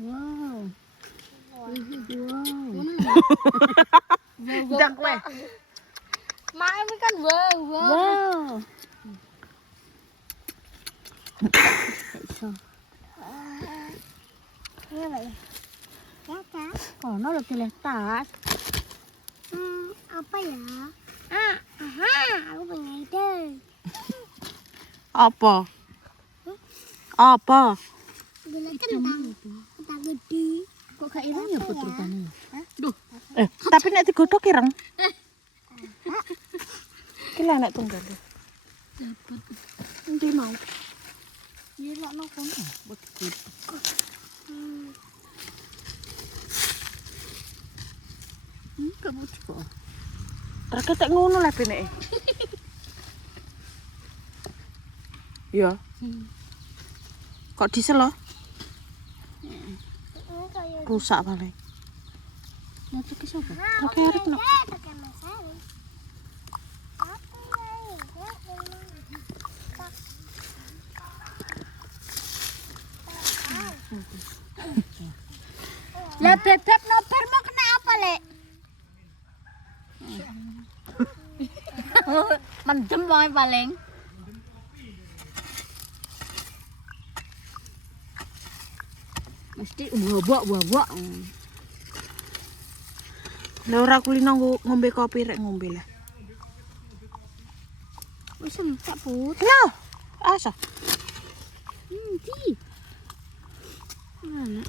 Wow. Wow. Ndak kowe. Mak ini kan wow. Wow. Kono lho pilih tas. Apa ya? Aku punya ide. Apa? Apa? Bila kentang gede. Kok gak ireng ya putrukane? Duh. Tapi nek digodhog ireng. Ki lah nek tunggal. Dapat. Endi mau? Ya lak no kono. Buat digodhog. Gak mau kok. Terketek ngono lah beneke. Iya. Kok diesel loh? Rusak paling. Nanti ke siapa? Oke, arep no. Lah bebek nobar mau kena apa, Lek? Mendem wae paling. Mesti wabak. Lah ora kulino ngombe kopi rek ngombe lah. Wis entek put. Lah, asa. Di. Mana?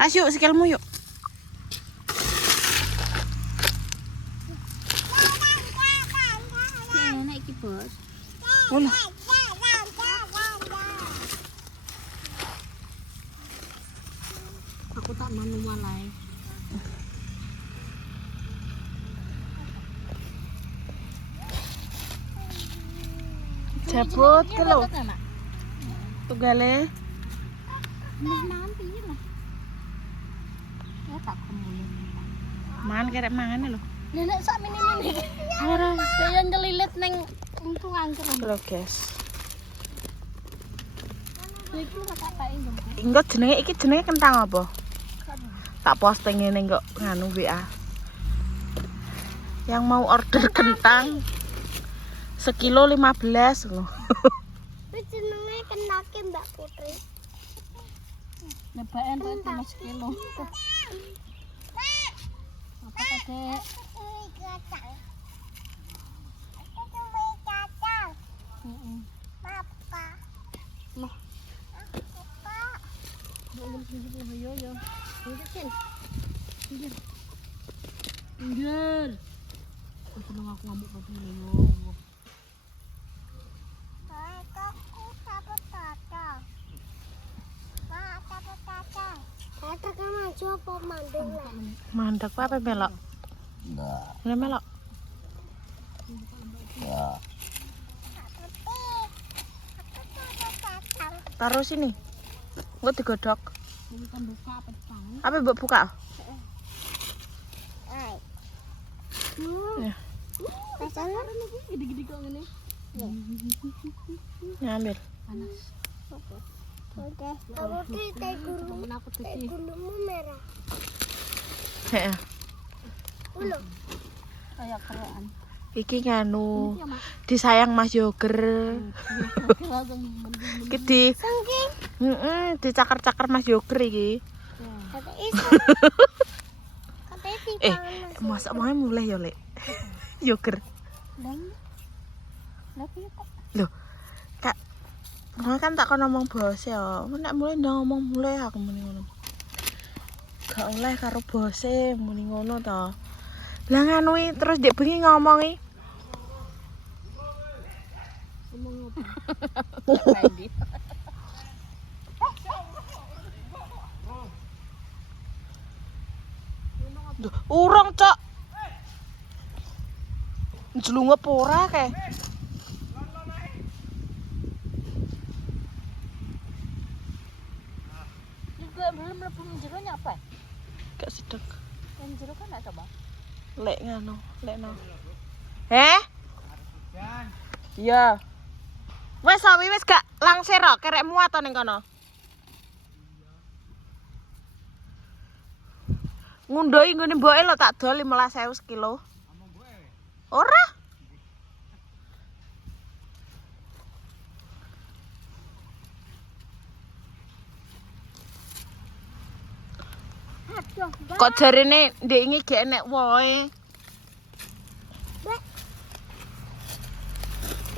Asyuk sikilmu yuk. Enak iki, Bos. Olah. Aku tak manual ae. Jabut ke lho. Tunggale. Mangan piye lah. Ya tak kemulin. Mangan kerek mangan lho. Nenek sak mini-mini. Ora. Saya nyelilit neng untung angker. Lho, guys. Iki ora tak inggo. Engko jenenge kentang apa? Tak posting ngene kok nganu WA. Yang mau order kentang sekilo 15 loh. Wis jenenge kenake Mbak Putri. Lebakan tuh cuma sekilo. Apa tadi? Yo. Pinggir. Aku aku ngamuk kopi lo. Mandek apa melok? Enggak. Melok. Taruh sini. Engko digodhog. Bukan buka apa tangan? Apa mbok buka? Ya, Pasangan Gede-gede kok ngene. ngambil. Panas. oke. Putri teh guru. Aku tuh Teh gurumu merah. Heeh. Ulo. kayak kerean. Iki nganu Iya, Mak. disayang Mas Yoger. Langsung mending. Iki di Sengking. dicakar-cakar Mas Yoger iki. Kata iso. Kata Eh, masak mau mulai ya, Lek. Yoger. Lagi kok. Loh. Kak, mau kan tak kon ngomong bose ya. Nek mulai ndang ngomong mulai aku muni ngono. Gak oleh karo bose muni ngono to. Lah nganui terus ndek bengi ngomongi. Ngomong apa? Duh, urung, Cok. Jelungep ora kae. Juga belum mlebu jeronya apa? Gak sedek. Yang jero kan ada coba. Lek ngano, lekno. Iya. Wes sawi wis gak langsir kok, kerek muat ning kono. Ngundoi nggone mboke lho tak dol 15.000 sekilo. Ora. Kok jarene ndek iki gak enek woe.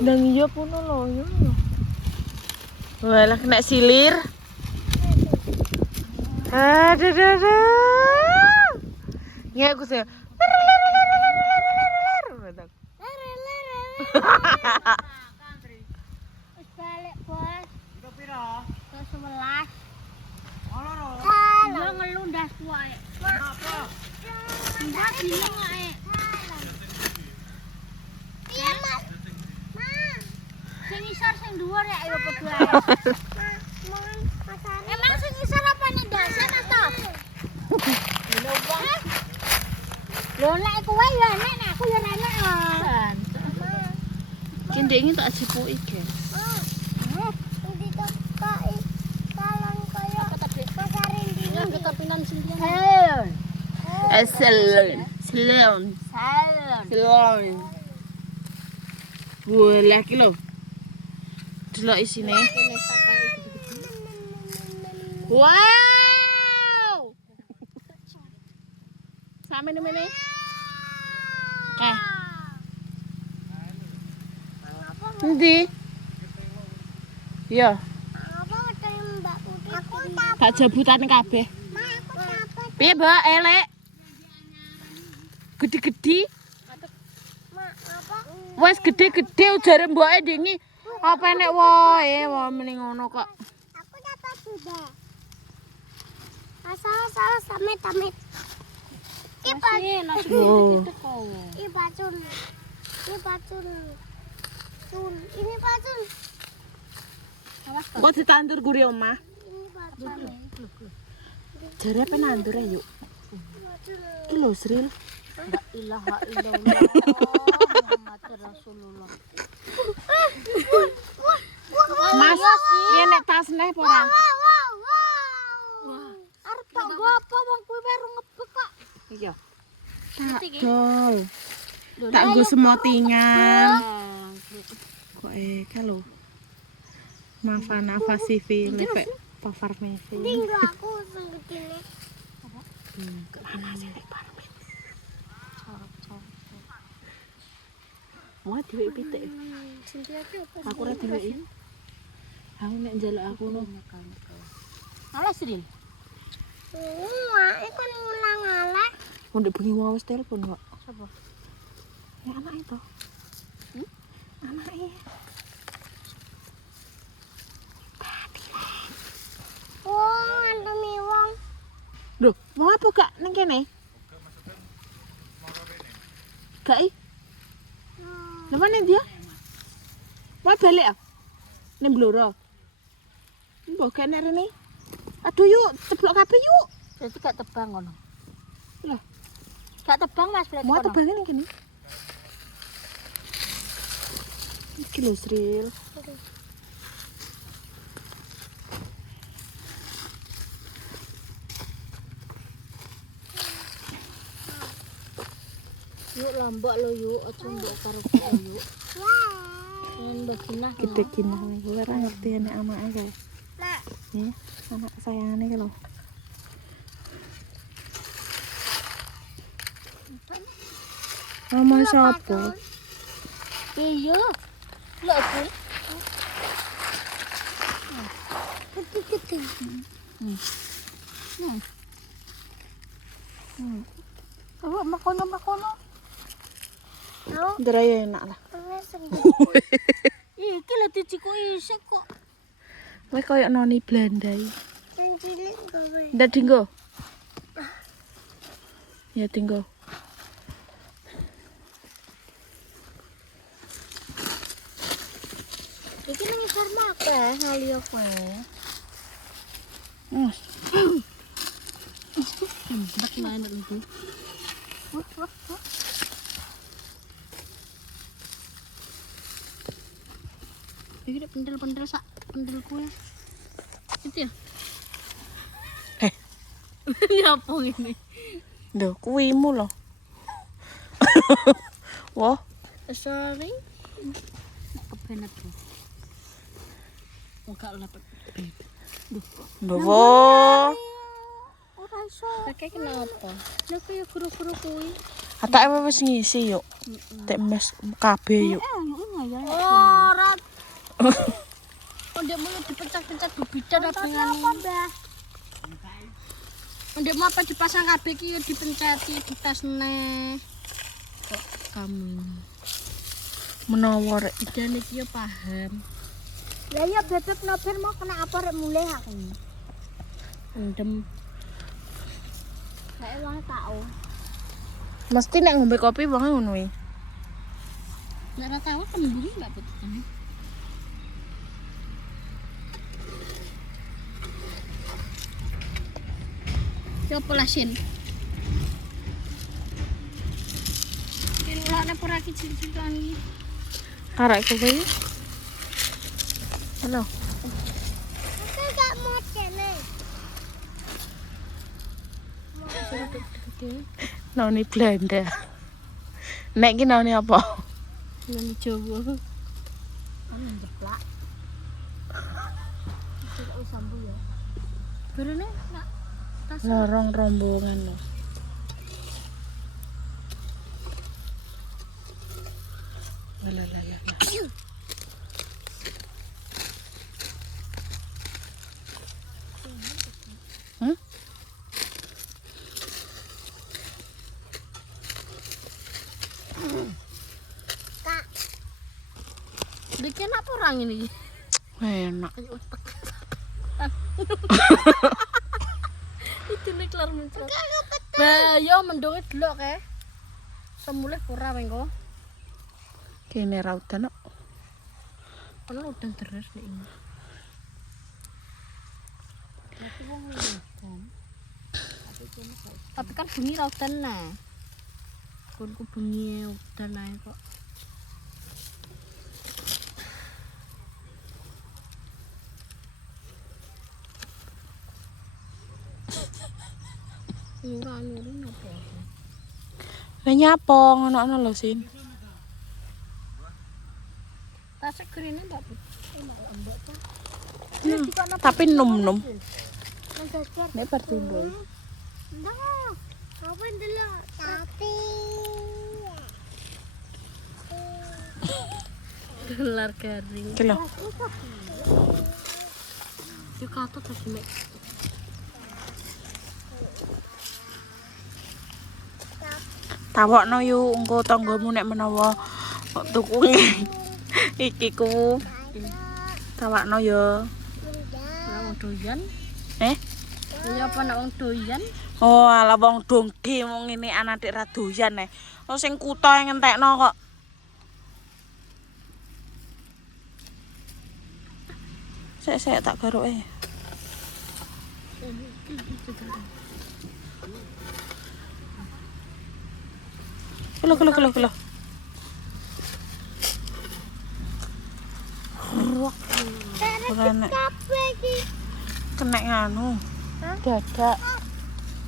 Nang iya puno lho yo. Walah kena silir. Aduh. Nggak aku sih. Balik bos. Itu piro? 11. Ono ro. Yo ngelundas wae. Apa? Ndak bingung ae. Iya, Mas. Mas. Sing isor sing dhuwur ya yo padha ae. Emang sing isor apa nih dasar atau? Lho nek kowe ya nek aku ya nek. Ki ndek iki tak jipuki, guys. Selon. Boleh iki lho. Delok isine. Wow. Sampe nemene. Endi? Iya. Tak jabutane kabeh. Piye, Mbak? Elek. Gede-gede. Wes gede-gede ujare mboke ndingi. Apa enek wae, wah mending ngono kok. Aku dapat sudah. Asal samit. Ini bacun. Kok ditandur guri omah? Ini bacun. Jare apa nandur ayo? Iki lho Sril. La ilaha illallah Muhammad Rasulullah. Mas, piye nek tas neh apa ora? Arep tak nggo apa wong kuwi baru ngebek kok. Iya. Tak dol. Tak nggo semotingan. Kok kalau nafas CV lek pavarmesi. Tinggal aku sing gedene. Mana sih lek parmit? Mau diweki pitik. Aku ora diweki. Aku nek njaluk aku no. Alas Ril. Iku ngulang alah. Ndek bengi mau wis telepon kok. Sapa? Ya anak itu. Anaknya. Antemi wong. Loh, mau apa gak neng kene? Gak i? Lah mana dia? Mau balik ah? Ning Blora. Mbok gak nek rene. Aduh yuk, ceblok kabeh yuk. Berarti gak tebang ngono. Lah, Gak tebang Mas berarti. mau kono. tebang ning kene. Iki lho Sril. Yuk lombok lo yuk, aja mbok karo yuk. Mbok kinah. Kita kinah gue ora ngerti nek anake kae. Ya, anak sayangane ki lho. Mama sapa? Iya. Lho, Bu. Gede-gede. Oh, makono. Ndraya enak lah. Iki lho dicikuki isik kok. Kowe koyo noni Belanda iki. Yang cilik gawe. Ndak dinggo. Ya dinggo. Iki ning isor akeh ngaliyo kowe. Mbak main itu. Iki pendel-pendel sak pendel kue. Itu ya? Eh. Nyapa ini? Lho, kuwimu lho. Wah, Sorry. Kebenet tuh. Enggak lepet. lho. Wah. Ora iso. Kayak kenapa? Lah kayak guru-guru kuwi. Atake wis ngisi yuk. Tek mes kabeh yuk. Ora. Ndek mau dipencet-pencet bebidan apa ngene. Ndek mau apa dipasang kabeh iki dipenceti, ditesne. Kok kamu ini? Menawa rek. Dan iki yo paham. Lah ya bebek nober mau kena apa rek mulih aku. Endem. Kayak wong tau. Mesti nek ngombe kopi wong ngono iki. Nek ora tahu kembung Mbak Put. Yo pelasin. Kira-kira pura kecil-kecilan iki. Arek kowe. Halo. Aku gak mau nih. Naoni Belanda. Nek ki naoni apa? Nang Jawa. Anu jeplak. Tidak usah sambu ya. Berene nak tas Lorong rombongan lho. Lah. bikin apa orang ini? Enak. Itu nih kelar muncul. Bayo mendungit dulu ke. Semulih pura mengko. Kene ra udan kok. Ono udan terus nih ini. Tapi kan bengi ra udan nah. Kunku bengi udan ae kok. Nyurah-nyurah apa? Lah nyapa ngono-ngono lho, Sin. Tas grene Mbak Put. Tapi num-num. Nek pertimbul. Nah, kapan dulu? Tapi Gelar garing. Iki lho. Yo katut lagi mek. Tawakno yu engko tanggamu nek menawa tuku iki ku. Tawakno ya. Wong doyan. Ya apa nek wong doyan? Oh, ala wong dongge wong ngene anak ra doyan e. Oh sing kutha ngentekno kok. Sek tak garuke. Kelo. Kena kena nganu. Dadak.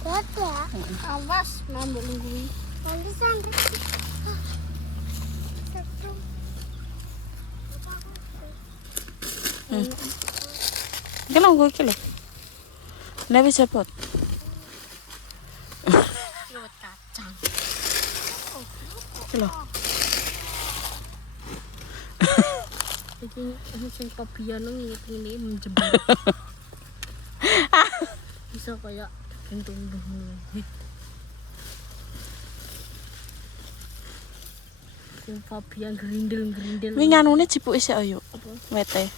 dadak. Awas nambah lunggui. Nanti sampai. Iki lho iki lho. Nek wis cepet. Lewat kacang. Iki lho. Iki sing kopian ngene menjembar. Bisa kayak tumbuh ngene. Sing kopian gerindil-gerindil. Wi nganune jipuke sik ayo. Wete.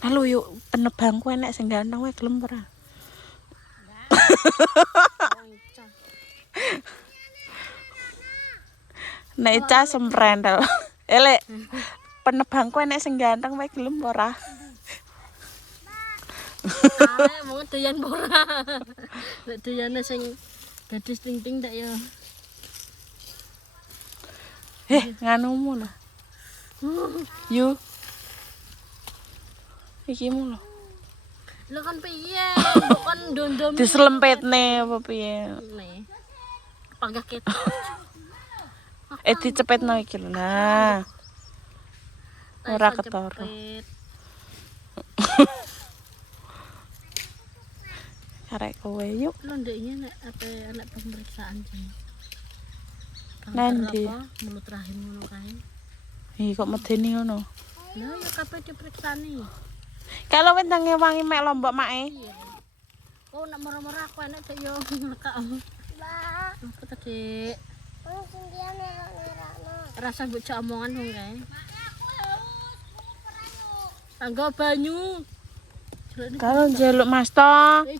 Halo yuk, penebangku enek sing ganteng wae gelem ora? Nek Ica semprendel. Elek. Penebangku enek sing ganteng wae gelem ora? Arek mau doyan ora. Nek doyane sing Gadis ting-ting ndak ya. Nganumu lho. Yu. Iki mu lho. Lho kan piye? Bukan dondom. Diselempetne apa piye? Nih. Panggah ketok. Dicepetno iki lho. Nah. Ora ketara. Karek kowe yuk. Lho ndeknya nek anak pemeriksaan jen. Nanti. Mulut rahim ngono kae. Ih kok medeni ngono. Lah ya kabeh diperiksani. Kalau wentange wangi mek lombok mae. Oh nek moro-moro aku enek tek yo ngekak. Lah, apa tadi? Oh sing nerak-nerakno. Rasa mbok cak omongan wong kae. Tanggo banyu. Kalau njaluk Mas to.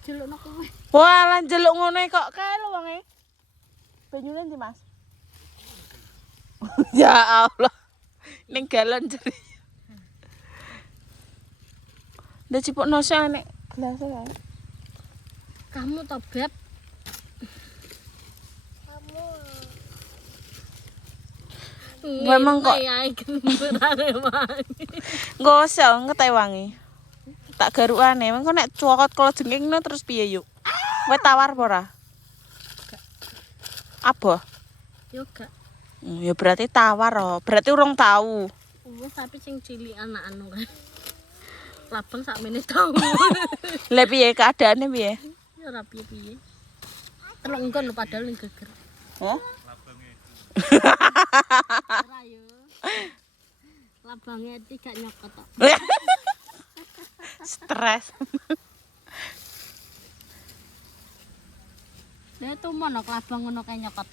Jelukno kowe. Wah, lan njaluk ngono kok kae lho wonge. Banyune ndi, Mas? Ya Allah. Ning galon jeri. Ndak cipok nose nek gelas kae. Kamu to, Beb? Memang kok ae gemberane wangi. Nggak usah ngeteh wangi. Tak garukane, mengko nek cokot kala jengking terus piye yuk? Kowe tawar apa ora? Apa? Yo gak. Ya berarti tawar oh. Berarti urung tahu. Wis tapi sing cilik anak anu kan. Labang sakmene tau. Lah piye keadaane piye? Ya ora piye-piye. Telok engkon lho padahal ning geger. Hah? Ora yo. Labange tidak nyokot tok. Stres. Lah tumono labang ngono kae nyokot.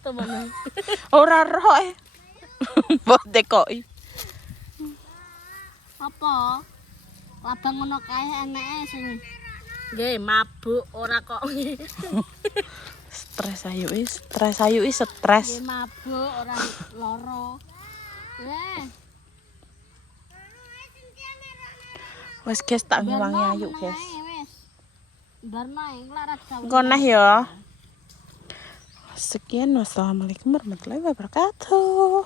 Tumono. Ora roh e. Mbok dekoki. Apa? Labang ngono kae eneke sing nggih mabuk ora kok. Stres ayu wis stres. Nggih mabuk ora loro. Wes guys tak ngewangi ayu guys. Wis. Barno nglarat gawe. Engko neh ya. Sekian wassalamualaikum warahmatullahi wabarakatuh.